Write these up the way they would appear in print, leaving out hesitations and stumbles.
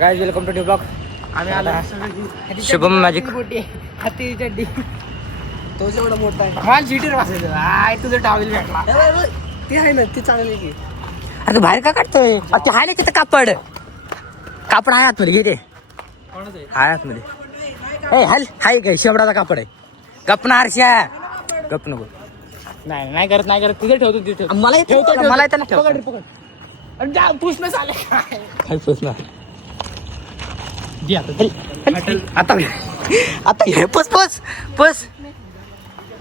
Guys welcome to new blog. आम्ही आलो Shubham magic. हाती चड्डी तो जेवढा मोठा आहे मला जिटीर वाचायचं आय तुझं टावेल भेटला ते आहे ना ती चांगली की. अगं बाहेर का काढतोय ते आहे ना तिथं कापड आहे आतमध्ये घे ते आहे आतमध्ये. ए हल हाय काय शेवडाचा कापड आहे. गपना आरशा गप नको. नाही करत तुझं ठेवतो तिथे मला येतं मला येतं ना पकड आणि जा पुष्णच आले काय पोचला आता आता हे पस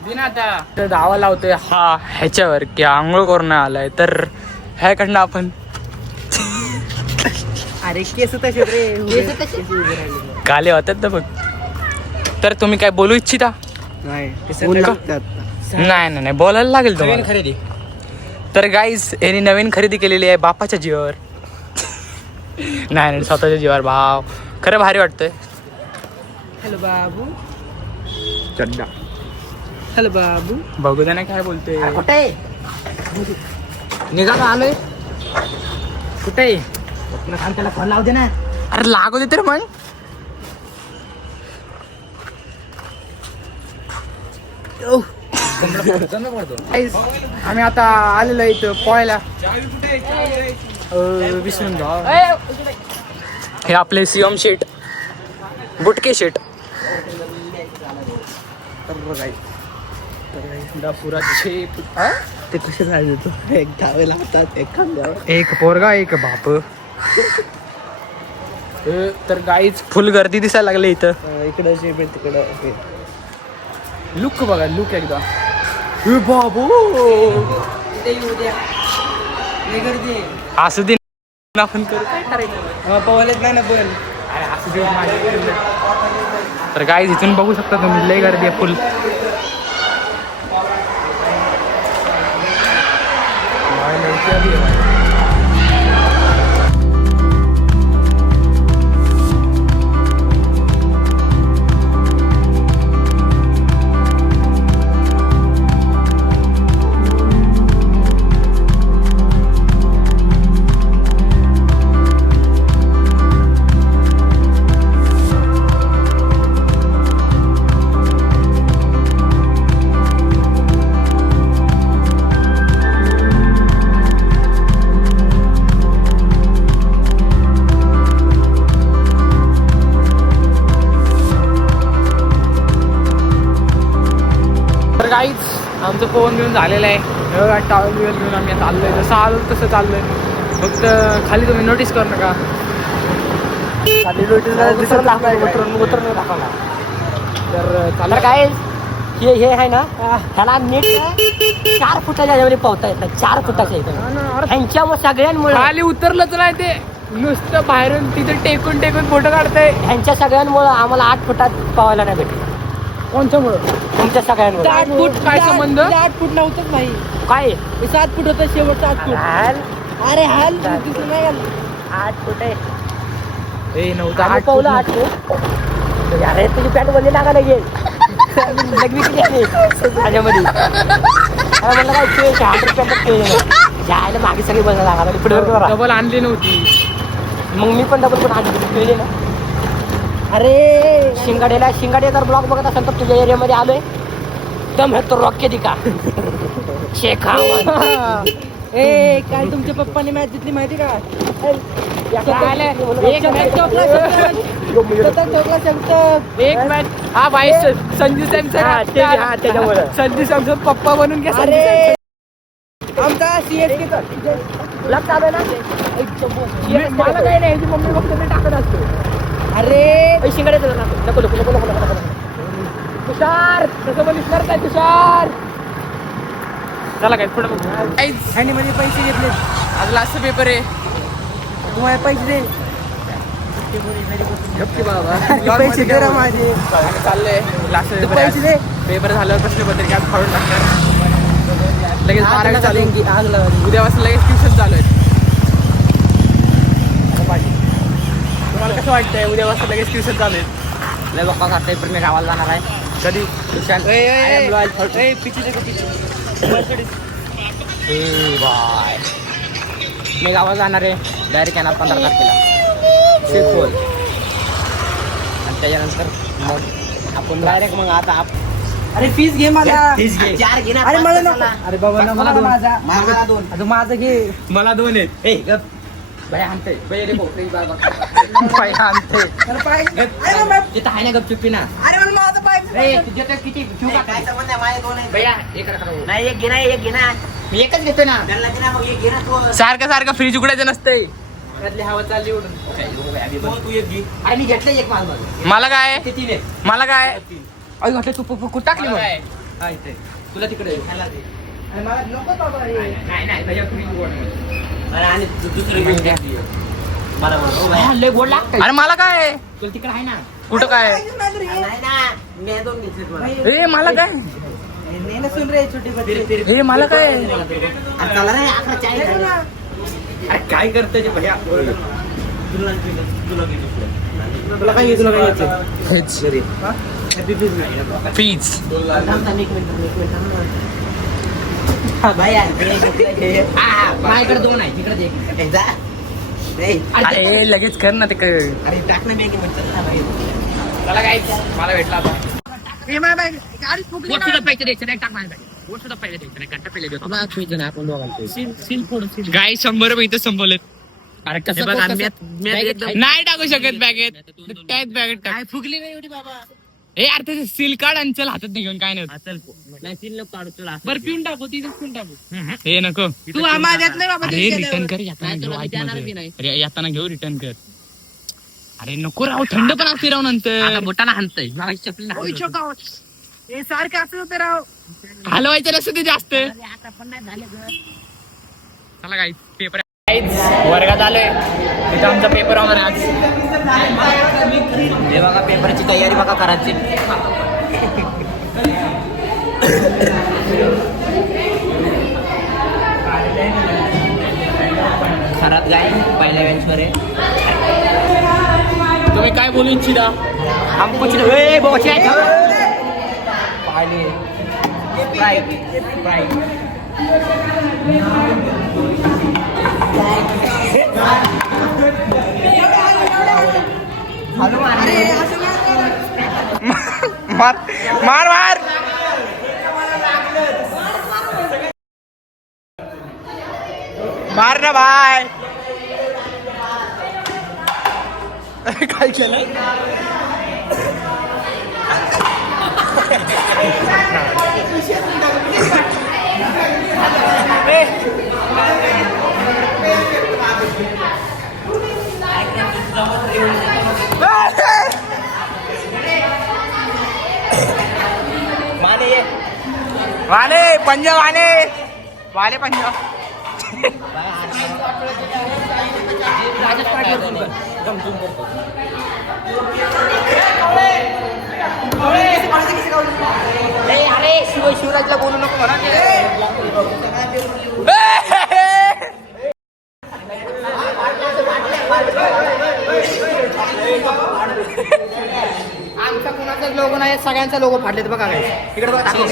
दिन आता दावा लावतोय हा ह्याच्यावर की आंघोळ करून आलाय तर ह्याकडनं आपण अरे केस तसे रे काले होतात ना बघ. तर तुम्ही काय बोलू इच्छिता? नाही बोलायला लागेल तुम्हाला. खरेदी तर गाईज यांनी नवीन खरेदी केलेली आहे बापाच्या जीवावर. नाही स्वतःच्या जीवावर भाव. खरं भारी वाटतंय. हॅलो बाबू चड्डा हॅलो बाबू बघू दे ना काय बोलतोय. कुठे निघालो आलोय. कुठे त्याला फोन लावू दे ना. अरे लागू दे तर मग. Guys, आम्ही आता आलेलो इथं पोहायला. विसरून जा. हे आपले सीएम शेट बुटके शेट. ते कसे राहिले तो एक धावे लावतात एक खांद्यावर. एक पोरगा एक बाप. तर गाईच फुल गर्दी दिसायला लागली इथं. इकडं जे तिकडं लुक बघा लुक एकदा. बाबू असं दे आपण करू काय करायचं. पवायलाच नाही ना पण. अरे असं दे माझ्या. तर गाईज इथून बघू शकता तुम्ही लय गर्दी आहे फुल. गाईच आमचं पोहून घेऊन झालेलं आहे. टॉवेल बिवेल घेऊन आम्ही चाललोय. जसं आलो तसं चाललोय. फक्त खाली तुम्ही नोटीस करू नका. खाली दिसत उतरून दाखवला. तर तर काय हे आहे ना ह्याला नीट 4 फुटाच्या ह्याच्यामध्ये पावता येतात. 4 फुटाच्या इथं ह्यांच्यामुळे सगळ्यांमुळे खाली उतरलंच नाही ते. नुसतं बाहेरून तिथे टेकून फोटो काढतंय. ह्यांच्या सगळ्यांमुळे आम्हाला 8 फुटात पावायला नाही भेटलं. कोणच्यामुळं? तुमच्या सगळ्यांमुळे. 8 फूट काय संबंध? 8 फूट नव्हतंच नाही. काय 7 फूट होतं शेवटचं 8 फूट. अरे हाल दिसून नाही आलं. 8 फुट आहे. ए नव्हतं. आम्ही 8 पावलं 8 फूट. अरे तुझी पॅन्ट बदली लागा लागेल. लग्न किती आहे त्याच्यामध्ये. म्हणलं काय ते 100 पॅन्ट जायला मागे सगळी बदला लागा पुढे डबल आणली नव्हती. मग मी पण डबल पण आणली ना. अरे शिंगाडेला जर ब्लॉग बघत असेल तर तुझ्या एरियामध्ये आलोय. दम है तो रॉके दिका शेखा. ए काय तुमच्या पप्पाने मॅच जिंकली माहिती का? एक मॅच हा भाई संजू सॅमसन. त्याच्यामुळे संजू सॅमसन पप्पा बनून घ्या. अरे आमचा CSK लक्षात आलं ना. मला काही नाही. मम्मी फक्त मी टाकत असतो. अरे शिंगाडे नको तुषार तसं पण विसरत नाही. तुषार चला काय पुढे बघू. ह्याने मध्ये पैसे घेतले. आज लास्ट पेपर आहे. तुम्हाला पैसे दे. गप्पी बाबा पैसे दे रे माझे. चाललंय लास्ट पेपर. पैसे दे. पेपर झाल्यावर प्रश्नपत्रिका फाडून टाकणार. लगेच 12 चालू. आग लावली. उद्यापासून लगेच ट्युशन चालू आहे. तुम्हाला कसं वाटतंय उद्यापासून लगेच ट्युशन चालू आहे? लय बघा आता पण मी गावाला जाणार आहे. कधी? बाय मी गावाला जाणार आहे डायरेक्ट येणार 15 तारखेला. 500 खोल आणि त्याच्यानंतर मग आपण डायरेक्ट मग आता अरे फीस घे मला. फीस घे. चार घे ना, अरे पाच मला कशाला? नको. अरे बाबा नको मला मला दोन. माझा. मला दोन. आता माझं घे. मला 2 आहेत. ए गप बाय आणते बाय रे भाऊ बाय आणते मला पाहिजे. अरे मग- तिथं आहे ना गपचूप पिना अरे मला माझं पाहिजे. ए तुझ्या तर किती ठेवू का काय संबंध आहे? माझे दोन आहेत. भैया एक रखा भाऊ. नाही, एक घे ना, एक घे ना. मी एकच घेतो ना त्यांना दे ना, मग एक घे ना तू. सारखं सारखं फ्रीज उघडायचं नसतंय. त्यातली हवा चालली उडून तू एक घे. अरे मी घेतलं एक माल माझं मला काय किती ने मला काय अरे म्हटलं तू कुठं टाकली मग हा, इथे. तुला तिकडे ह्याला दे. अरे मला नको बाबा हे. नाही भैया फ्रीज उघड अरे आणि दुसरं घेऊन घे. बरोबर. हो बाई. लय गोड लागतंय अरे मला काय तुला तिकडे आहे ना कुठं काय पाहिजे नाही तर हे. नाही ना, मी दोन घेतले तुला. ए मला काय नाही ना सुन रे छोटे बच्चे. हे मला काय अरे चला रे, 11 चाय हे झाले. ना. अरे काय करतोय ते भैया तुला घे दुसरं. तुला काय घे तुला काय घ्यायचं. हेच हॅपी फीस नाही. फीज थांब, थांब, एक मिनिट, थांब ना. बाई, घे, घे. माझ्याकडे 2 आहे तिकडे एक ए, जा. ए, अरे लगेच कर ना ते कर अरे टाक ना मॅगी मध्ये. चल ना बाई. मला काय मला भेटला आता हे माझ्या bag. गाडी फुगली वोट ना. सुद्धा पैसे द्यायचे नाही टाक माझ्या वोट सुद्धा पैसे द्यायचे नाही घंटा पहिले देतो आपण दोघांचे सील फोड, सील. गाय 100 रुपये इथं संपवलेत अरे हे कसं बघ, कसं- आम्ही- मी बॅगेत एकदम- खाली- नाही टाकू शकत बॅगेत त्यात बॅगेत टाक काय फुगली नाही एवढी बाबा. ए यार त्याचे सील कार्ड आणि चल हातात नाही घेऊन काय नाही होत. नाही, सील नको काढू तुला. बरं पिऊन टाकू तिथेच पिऊन टाकू. हे नको तू माझ्यात नाही बाबा. अरे ते रिटर्न केल्यावर. कर येताना नाही, घेऊ तुला ऐक देणार माझं. बी नाही. अरे येताना घेऊ रिटर्न कर अरे नको राहू थंड पण असते राहू नंतर बोटाना हाणतंय माझी चपली ओय, छोका. हे सारखं असं होतं राव. हलवायचं नसतं ते जास्त चला काय पेपर वर्गात आलोय तिथं आमचा पेपर होणार आज हे बघा, पेपरची तयारी बघा करायची. खरात गाय पहिल्या बेंचवर आहे. तुम्ही काय बोलू इच्छिता हम कुछ ए बोचे पाहिले अरे असं नाही. मार मार मार मार ना बाय काय केलं माने ये. वाले पंजा वाले वाले पंजा राजच पाटील बोल. गमजून करतो. अरे शिवराजला बोलू नको म्हणा आमचा कुणाचा लोगो नाही सगळ्यांचा लोगो फाडलेत बघा काय इकडे बघा दाखव.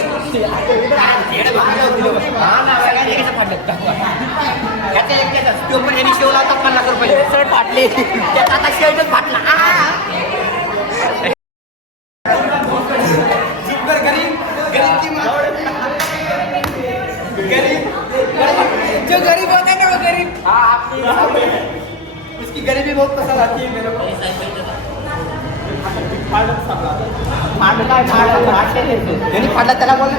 सगळ्यांचे कसं फाडलेत दाखवा. ह्याचा एक केस, तो पण यांनी शिवला होता 50 रुपये शर्ट फाटले त्यात आता शर्टच फाटला जो गरीब होता है ना वो गरीब. उसकी गरीबी बहुत पसंद आती है मेरे को फाडला त्याला बोल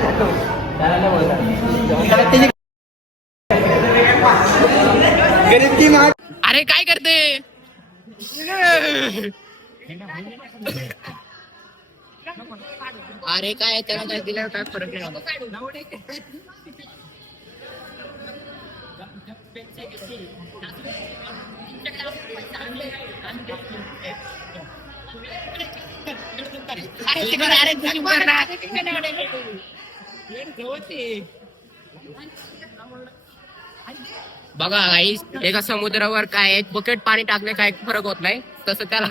गरीब की मार अरे काय करते अरे काय त्याला काय दिल्यावर काय फरक नाही होत. बघा गाईस एका समुद्रावर काय एक बकेट पाणी टाकले काय फरक होत नाही तसं त्याला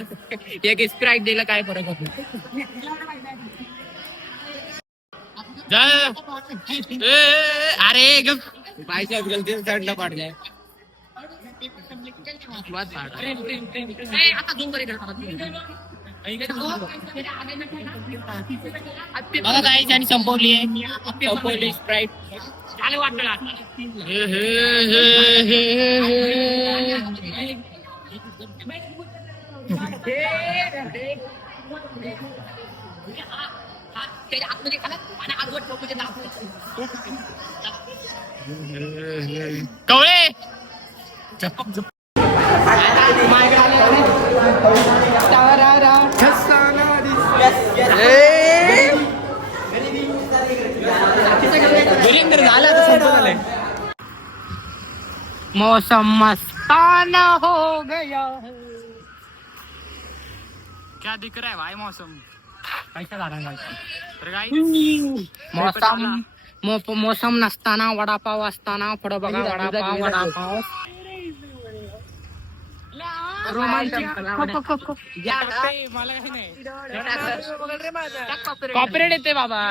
एक स्प्राईट दिलं काय फरक होत नाही. अरे गप पायच्या गलती चढला पाडलाय. बघा काही आणि संपवली स्प्राईट. कवळे मौसम मस्ताना हो गया है. क्या दिख रहा है भाई मौसम कैसा जा रहा है. मौसम नसताना वडापाव असताना पुढं बघा वडापाव मला काही नाही. कॉपरेट येते बाबा.